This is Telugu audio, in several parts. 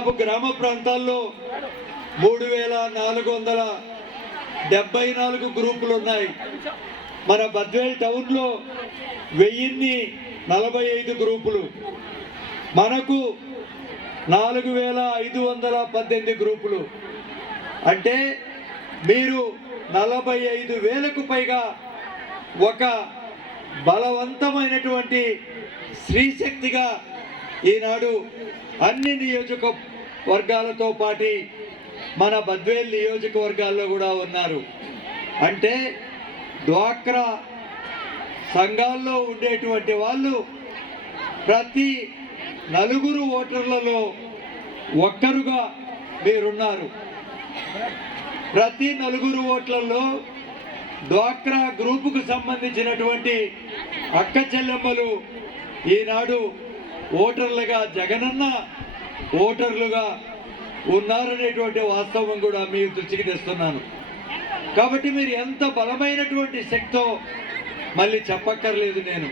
దాదాపు గ్రామ ప్రాంతాల్లో మూడు వేల నాలుగు వందల డెబ్బై నాలుగు గ్రూపులు ఉన్నాయి. మన బద్వేల్ టౌన్లో వెయ్యిన్ని నలభై ఐదు గ్రూపులు. మనకు నాలుగు వేల ఐదు వందల పద్దెనిమిది గ్రూపులు. అంటే మీరు నలభై ఐదు వేలకు పైగా ఒక బలవంతమైనటువంటి స్త్రీశక్తిగా ఈనాడు అన్ని నియోజక వర్గాలతో పాటి మన బద్వేల్ నియోజకవర్గాల్లో కూడా ఉన్నారు. అంటే డ్వాక్రా సంఘాల్లో ఉండేటువంటి వాళ్ళు ప్రతి నలుగురు ఓటర్లలో ఒక్కరుగా మీరున్నారు. ప్రతి నలుగురు ఓట్లలో డ్వాక్రా గ్రూపుకు సంబంధించినటువంటి అక్క చెల్లెమ్మలు ఈనాడు ఓటర్లుగా జగనన్న ఓటర్లుగా ఉన్నారనేటువంటి వాస్తవం కూడా మీ దృష్టికి తెస్తున్నాను. కాబట్టి మీరు ఎంత బలమైనటువంటి శక్తో మళ్ళీ చెప్పక్కర్లేదు నేను.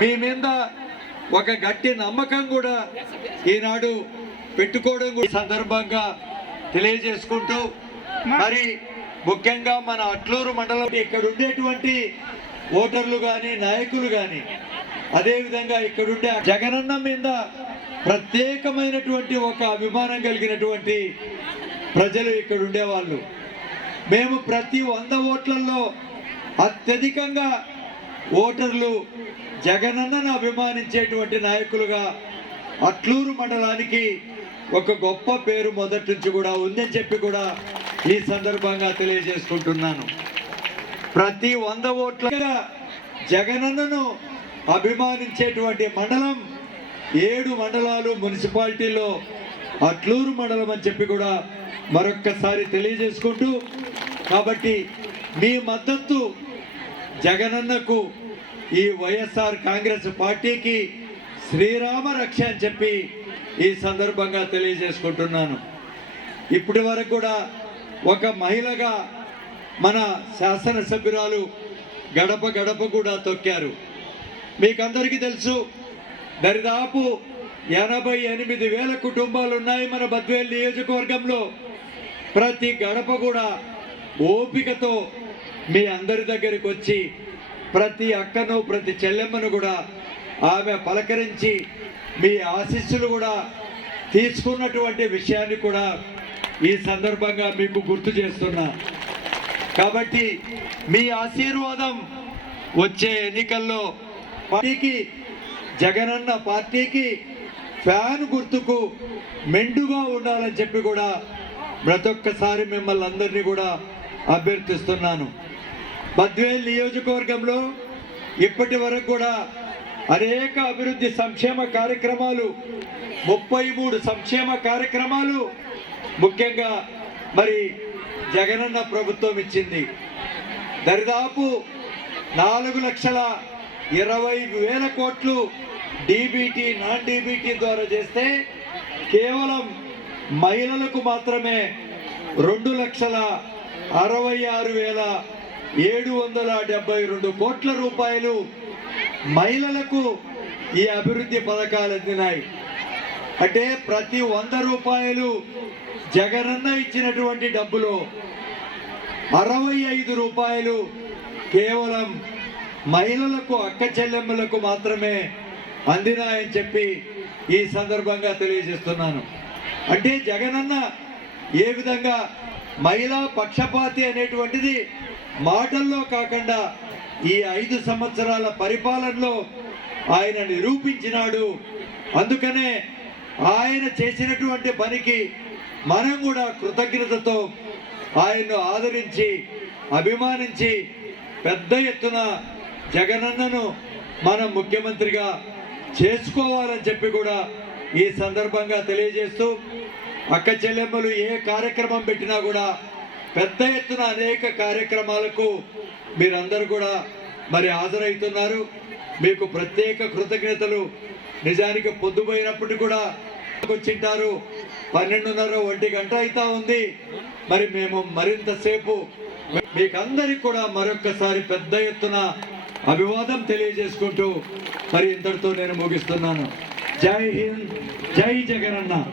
మీ మీద ఒక గట్టి నమ్మకం కూడా ఈనాడు పెట్టుకోవడం కూడా సందర్భంగా తెలియజేసుకుంటూ మరి ముఖ్యంగా మన అట్లూరు మండలం ఇక్కడ ఉండేటువంటి ఓటర్లు కానీ నాయకులు కానీ అదేవిధంగా ఇక్కడుండే జగనన్న మీద ప్రత్యేకమైనటువంటి ఒక అభిమానం కలిగినటువంటి ప్రజలు ఇక్కడ ఉండేవాళ్ళు మేము ప్రతి వంద ఓట్లలో అత్యధికంగా ఓటర్లు జగనన్నను అభిమానించేటువంటి నాయకులుగా అట్లూరు మండలానికి ఒక గొప్ప పేరు మొదటి నుంచి కూడా ఉందని చెప్పి కూడా ఈ సందర్భంగా తెలియజేసుకుంటున్నాను. ప్రతి వంద ఓట్ల జగనన్నను అభిమానించేటువంటి మండలం ఏడు మండలాలు మున్సిపాలిటీలో అట్లూరు మండలం అని చెప్పి కూడా మరొక్కసారి తెలియజేసుకుంటూ కాబట్టి మీ మద్దతు జగనన్నకు ఈ వైఎస్ఆర్ కాంగ్రెస్ పార్టీకి శ్రీరామ రక్ష అని చెప్పి ఈ సందర్భంగా తెలియజేసుకుంటున్నాను. ఇప్పటి వరకు కూడా ఒక మహిళగా మన శాసనసభ్యురాలు గడప గడప కూడా తొక్కారు. మీకందరికీ తెలుసు దరిదాపు ఎనభై ఎనిమిది వేల కుటుంబాలు ఉన్నాయి మన బద్వేల్ నియోజకవర్గంలో. ప్రతి గడప కూడా ఓపికతో మీ అందరి దగ్గరికి వచ్చి ప్రతి అక్కను ప్రతి చెల్లెమ్మను కూడా ఆమె పలకరించి మీ ఆశీస్సులు కూడా తీసుకున్నటువంటి విషయాన్ని కూడా ఈ సందర్భంగా మీకు గుర్తు చేస్తున్నా. కాబట్టి మీ ఆశీర్వాదం వచ్చే ఎన్నికల్లో పార్టీకి జగనన్న పార్టీకి ఫ్యాన్ గుర్తుకు మెండుగా ఉండాలని చెప్పి కూడా ప్రతొక్కసారి మిమ్మల్ని అందరినీ కూడా అభ్యర్థిస్తున్నాను. బద్వేల్ నియోజకవర్గంలో ఇప్పటి వరకు కూడా అనేక అభివృద్ధి సంక్షేమ కార్యక్రమాలు ముప్పై మూడు సంక్షేమ కార్యక్రమాలు ముఖ్యంగా మరి జగనన్న ప్రభుత్వం ఇచ్చింది. దరిదాపు నాలుగు లక్షల ఇరవై వేల కోట్లు డీబీటీ నాన్ డీబీటీ ద్వారా చేస్తే కేవలం మహిళలకు మాత్రమే రెండు లక్షల అరవై ఆరు వేల ఏడు వందల డెబ్బై రెండు కోట్ల రూపాయలు మహిళలకు ఈ అభివృద్ధి పథకాలు అందినాయి. అంటే ప్రతి వంద రూపాయలు జగనన్న ఇచ్చినటువంటి డబ్బులో అరవై ఐదు రూపాయలు కేవలం మహిళలకు అక్క చెల్లెమ్మలకు మాత్రమే అందినాయని చెప్పి ఈ సందర్భంగా తెలియజేస్తున్నాను. అంటే జగనన్న ఏ విధంగా మహిళా పక్షపాతి అనేటువంటిది మాటల్లో కాకుండా ఈ ఐదు సంవత్సరాల పరిపాలనలో ఆయన నిరూపించినాడు. అందుకనే ఆయన చేసినటువంటి పనికి మనం కూడా కృతజ్ఞతతో ఆయన్ను ఆదరించి అభిమానించి పెద్ద ఎత్తున జగనన్నను మనం ముఖ్యమంత్రిగా చేసుకోవాలని చెప్పి కూడా ఈ సందర్భంగా తెలియజేస్తూ అక్క చెల్లెమ్మలు ఏ కార్యక్రమం పెట్టినా కూడా పెద్ద ఎత్తున అనేక కార్యక్రమాలకు మీరందరూ కూడా మరి హాజరవుతున్నారు. మీకు ప్రత్యేక కృతజ్ఞతలు. నిజానికి పొద్దుపోయినప్పుడు కూడా వచ్చింటారు. పన్నెండున్నర ఒంటి గంట అవుతా ఉంది. మరి మేము మరింత సేపు మీకందరికి కూడా మరొక్కసారి పెద్ద ఎత్తున అభివాదం తెలియజేసుకుంటూ మరి ఇంతటితో నేను ముగిస్తున్నాను. జై హింద్ జై జగనన్న.